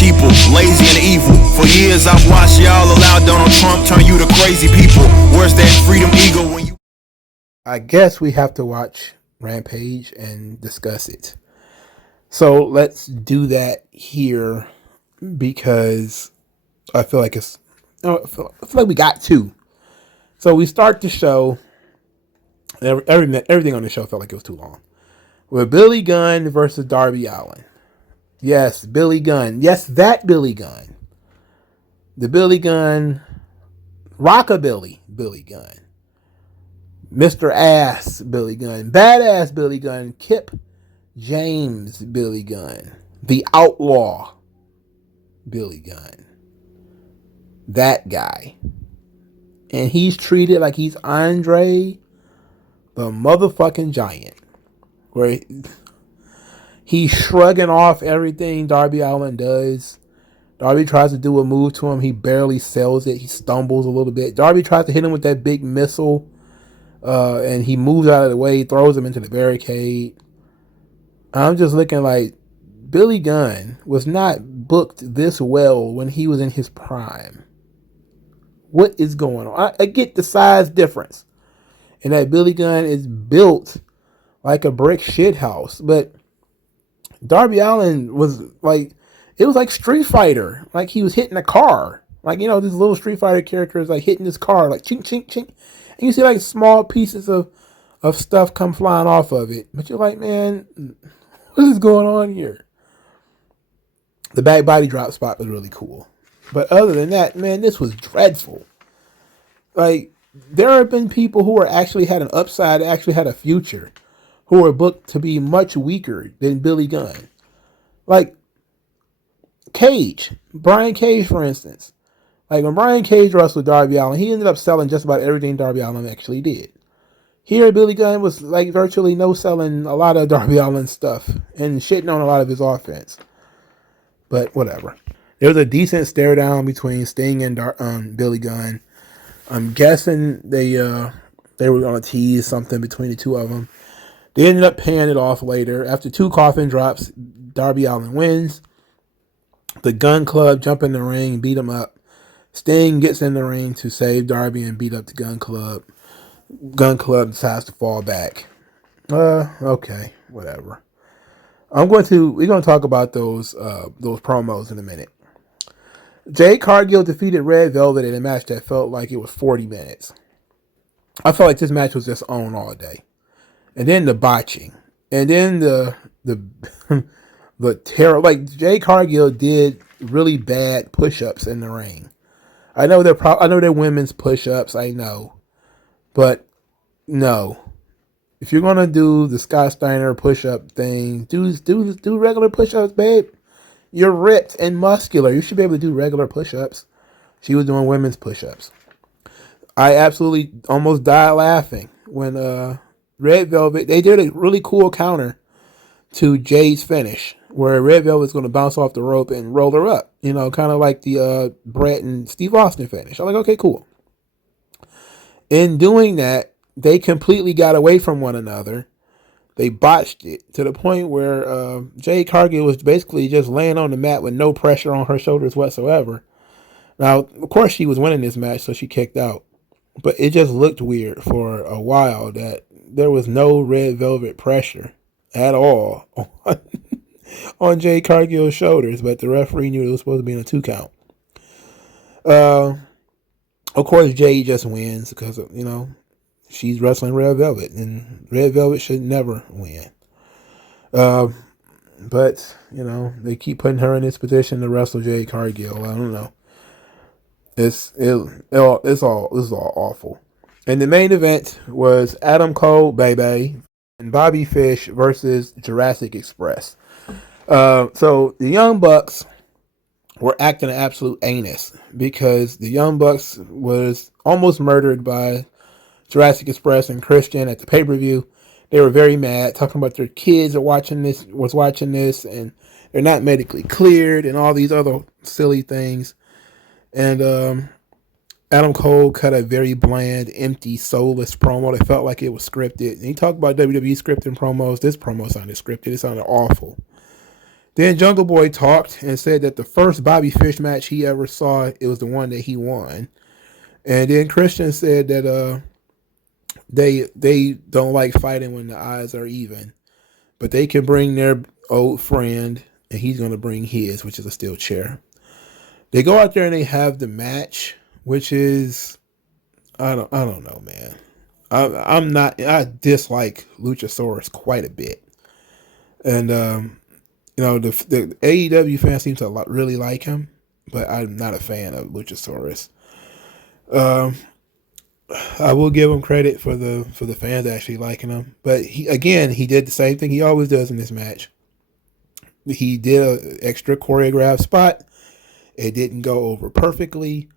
sheeple, lazy and evil. For years I've watched y'all allow Donald Trump turn you to crazy people. Where's that freedom eagle when you... I guess we have to watch Rampage and discuss it. So let's do that here because I feel like I feel like we got to. So we start the show. Everything on the show felt like it was too long. With Billy Gunn versus Darby Allin. Yes, Billy Gunn. Yes, that Billy Gunn. The Billy Gunn, Rockabilly Billy Gunn. Mr. Ass Billy Gunn. Badass Billy Gunn. Kip James Billy Gunn. The Outlaw Billy Gunn. That guy. And he's treated like he's Andre the motherfucking Giant. Where he's shrugging off everything Darby Allin does. Darby tries to do a move to him. He barely sells it. He stumbles a little bit. Darby tries to hit him with that big missile. And he moves out of the way. Throws him into the barricade. I'm just looking like Billy Gunn was not booked this well when he was in his prime. What is going on? I get the size difference. And that Billy Gunn is built like a brick shit house. But Darby Allin was like, it was like Street Fighter. Like he was hitting a car. Like, you know, this little Street Fighter character is like hitting this car. Like chink, chink, chink. And you see like small pieces of stuff come flying off of it. But you're like, man, what is going on here? The back body drop spot was really cool. But other than that, man, this was dreadful. Like, there have been people who actually had an upside, actually had a future, who were booked to be much weaker than Billy Gunn. Like, Cage. Brian Cage, for instance. Like, when Brian Cage wrestled Darby Allin, he ended up selling just about everything Darby Allin actually did. Here, Billy Gunn was, like, virtually no selling a lot of Darby Allin's stuff and shitting on a lot of his offense. But whatever. There was a decent stare down between Sting and Billy Gunn. I'm guessing they were going to tease something between the two of them. They ended up paying it off later. After 2 coffin drops, Darby Allin wins. The Gun Club jump in the ring, beat him up. Sting gets in the ring to save Darby and beat up the Gun Club. Gun Club decides to fall back. Okay, whatever. We're going to talk about those promos in a minute. Jade Cargill defeated Red Velvet in a match that felt like it was 40 minutes. I felt like this match was just on all day. And then the botching. And then the terror. Like, Jade Cargill did really bad push-ups in the ring. I know they're women's push-ups, I know. But no. If you're gonna do the Scott Steiner push-up thing, do regular push-ups, babe. You're ripped and muscular. You should be able to do regular push-ups. She was doing women's push-ups. I absolutely almost died laughing when Red Velvet, they did a really cool counter to Jade's finish, where Red Velvet's going to bounce off the rope and roll her up. You know, kind of like the Brett and Steve Austin finish. I'm like, okay, cool. In doing that, they completely got away from one another. They botched it to the point where Jade Cargill was basically just laying on the mat with no pressure on her shoulders whatsoever. Now, of course, she was winning this match, so she kicked out. But it just looked weird for a while that there was no Red Velvet pressure at all on Jade Cargill's shoulders. But the referee knew it was supposed to be in a 2 count. Of course, Jade just wins because, you know, she's wrestling Red Velvet, and Red Velvet should never win. But, you know, they keep putting her in this position to wrestle Jade Cargill. I don't know. This is all awful. And the main event was Adam Cole, Bebe, and Bobby Fish versus Jurassic Express. So the Young Bucks were acting an absolute anus because the Young Bucks was almost murdered by Jurassic Express and Christian at the pay-per-view. They were very mad, talking about their kids was watching this, and they're not medically cleared, and all these other silly things. And Adam Cole cut a very bland, empty, soulless promo that felt like it was scripted. And he talked about WWE scripting promos. This promo sounded scripted. It sounded awful. Then Jungle Boy talked and said that the first Bobby Fish match he ever saw, it was the one that he won. And then Christian said that they don't like fighting when the odds are even, but they can bring their old friend, and he's going to bring his, which is a steel chair. They go out there and they have the match, which is I don't know, man. I dislike Luchasaurus quite a bit, and the AEW fans seem to really like him, but I'm not a fan of Luchasaurus. I will give him credit for the fans actually liking him, but he did the same thing he always does in this match. He did an extra choreographed spot. It didn't go over perfectly,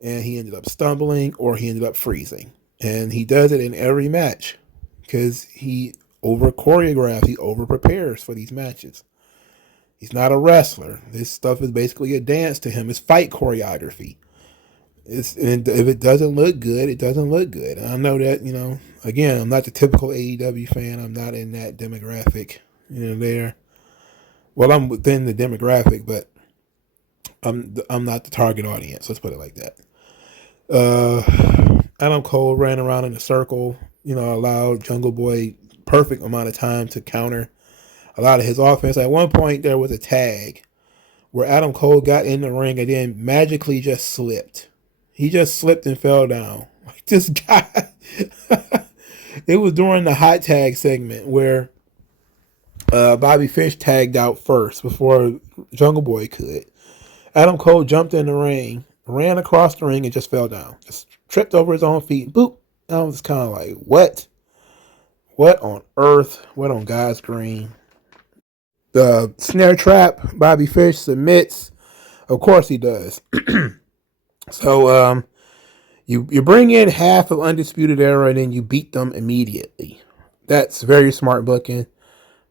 and he ended up stumbling or he ended up freezing. And he does it in every match because he over choreographs, he over prepares for these matches. He's not a wrestler. This stuff is basically a dance to him. It's fight choreography. And if it doesn't look good, it doesn't look good. And I know that, again, I'm not the typical AEW fan. I'm not in that demographic, there. Well, I'm within the demographic, but I'm not the target audience. Let's put it like that. Adam Cole ran around in a circle, allowed Jungle Boy perfect amount of time to counter a lot of his offense. At one point, there was a tag where Adam Cole got in the ring and then magically just slipped. He just slipped and fell down. Like this guy. It was during the hot tag segment where Bobby Fish tagged out first before Jungle Boy could. Adam Cole jumped in the ring, ran across the ring, and just fell down. Just tripped over his own feet. Boop. I was kind of like, what? What on earth? What on God's green? The snare trap, Bobby Fish submits. Of course he does. So you bring in half of Undisputed Era and then you beat them immediately. That's very smart booking.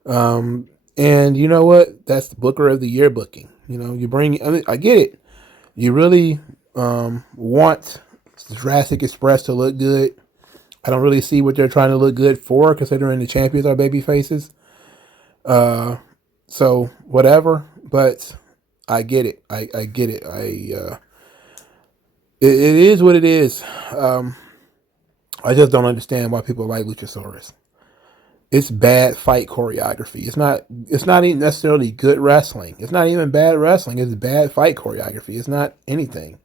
And you know what? That's the Booker of the Year booking. You bring. I get it. You really want Jurassic Express to look good. I don't really see what they're trying to look good for, considering the champions are baby faces. So whatever, but I get it. I get it. It is what it is. I just don't understand why people like Luchasaurus. It's bad fight choreography. It's not even necessarily good wrestling. It's not even bad wrestling. It's bad fight choreography. It's not anything.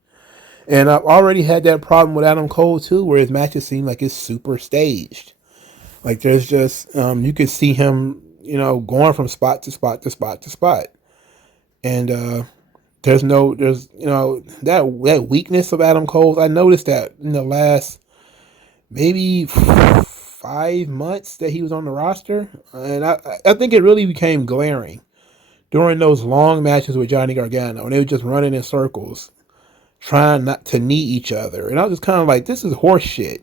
And I've already had that problem with Adam Cole too, where his matches seem like it's super staged. Like there's just you could see him, going from spot to spot to spot to spot. And there's that weakness of Adam Cole. I noticed that in the last maybe 5 months that he was on the roster, and I think it really became glaring during those long matches with Johnny Gargano, and they were just running in circles, trying not to knee each other, and I was just kind of like, this is horse shit,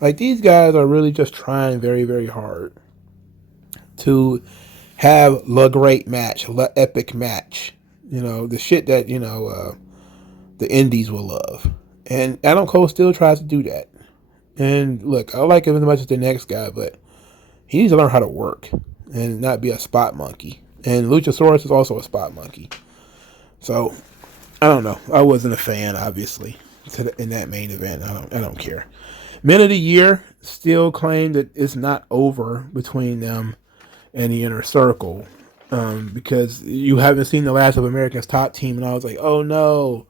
like these guys are really just trying very, very hard to have the great match, the epic match, the shit that the indies will love, and Adam Cole still tries to do that. And look, I like him as much as the next guy, but he needs to learn how to work and not be a spot monkey. And Luchasaurus is also a spot monkey. So, I don't know. I wasn't a fan, obviously, in that main event. I don't care. Men of the Year still claim that it's not over between them and the Inner Circle, because you haven't seen the last of America's Top Team, and I was like, oh no.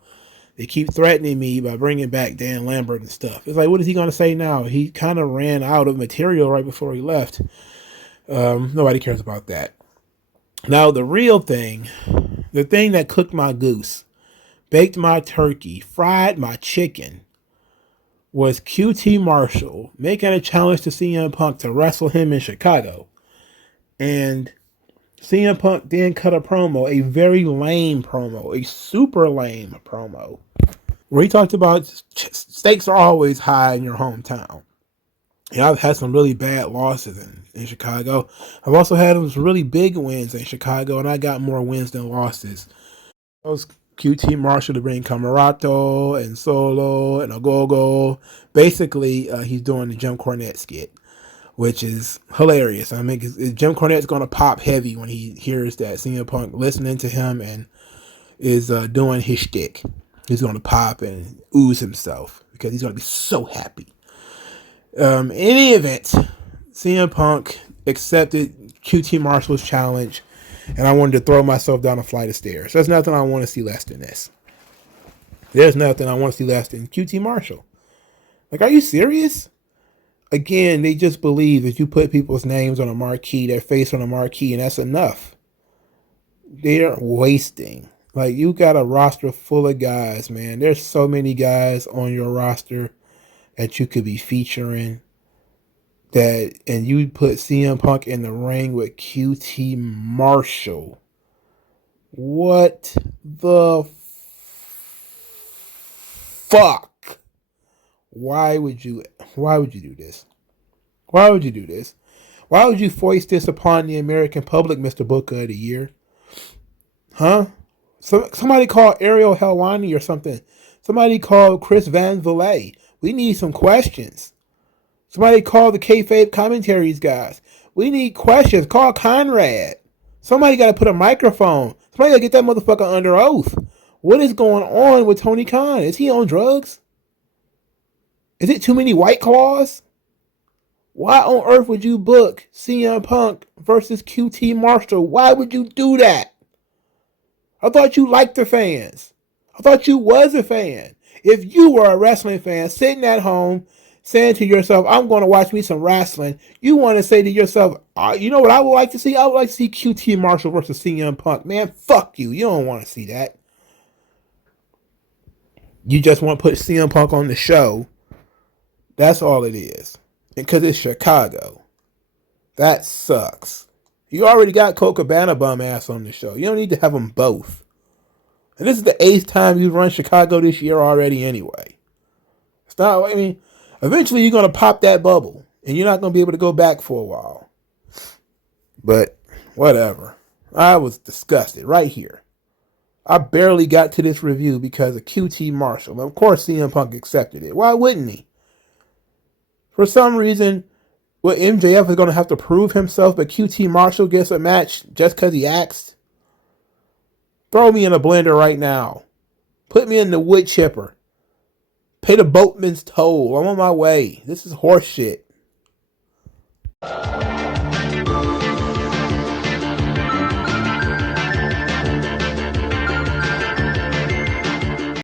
They keep threatening me by bringing back Dan Lambert and stuff. It's like, what is he going to say now? He kind of ran out of material right before he left. Nobody cares about that. Now, the real thing, the thing that cooked my goose, baked my turkey, fried my chicken, was QT Marshall making a challenge to CM Punk to wrestle him in Chicago. And CM Punk then cut a promo, a very lame promo, a super lame promo, where he talked about stakes are always high in your hometown. And I've had some really bad losses in Chicago. I've also had some really big wins in Chicago, and I got more wins than losses. I was QT Marshall to bring Camarato and Solo and Ogogo. Basically, he's doing the Jim Cornette skit. which is hilarious. I mean, Jim Cornette's going to pop heavy when he hears that CM Punk listening to him and is doing his shtick. He's going to pop and ooze himself because he's going to be so happy. In any event, CM Punk accepted QT Marshall's challenge, and I wanted to throw myself down a flight of stairs. There's nothing I want to see less than this. There's nothing I want to see less than QT Marshall. Like, are you serious? Again, they just believe that you put people's names on a marquee, their face on a marquee, and that's enough. They're wasting. Like, you got a roster full of guys, man. There's so many guys on your roster that you could be featuring. And you put CM Punk in the ring with QT Marshall. What the fuck? Why would you do this? Why would you do this? Why would you foist this upon the American public, Mr. Booker of the Year? Huh? Somebody call Ariel Helwani or something. Somebody call Chris Van Vliet. We need some questions. Somebody call the kayfabe commentaries guys. We need questions. Call Conrad. Somebody got to put a microphone. Somebody got to get that motherfucker under oath. What is going on with Tony Khan? Is he on drugs? Is it too many White Claws? Why on earth would you book CM Punk versus QT Marshall? Why would you do that? I thought you liked the fans. I thought you was a fan. If you were a wrestling fan sitting at home saying to yourself, I'm going to watch me some wrestling, you want to say to yourself, you know what I would like to see? I would like to see QT Marshall versus CM Punk. Man, fuck you. You don't want to see that. You just want to put CM Punk on the show. That's all it is. Because it's Chicago. That sucks. You already got Colt Cabana bum ass on the show. You don't need to have them both. And this is the 8th time you've run Chicago this year already anyway. It's not, I mean, eventually you're going to pop that bubble. And you're not going to be able to go back for a while. But, whatever. I was disgusted right here. I barely got to this review because of QT Marshall. Of course CM Punk accepted it. Why wouldn't he? For some reason, MJF is going to have to prove himself, but QT Marshall gets a match just because he asked. Throw me in a blender right now. Put me in the wood chipper. Pay the boatman's toll. I'm on my way. This is horse shit.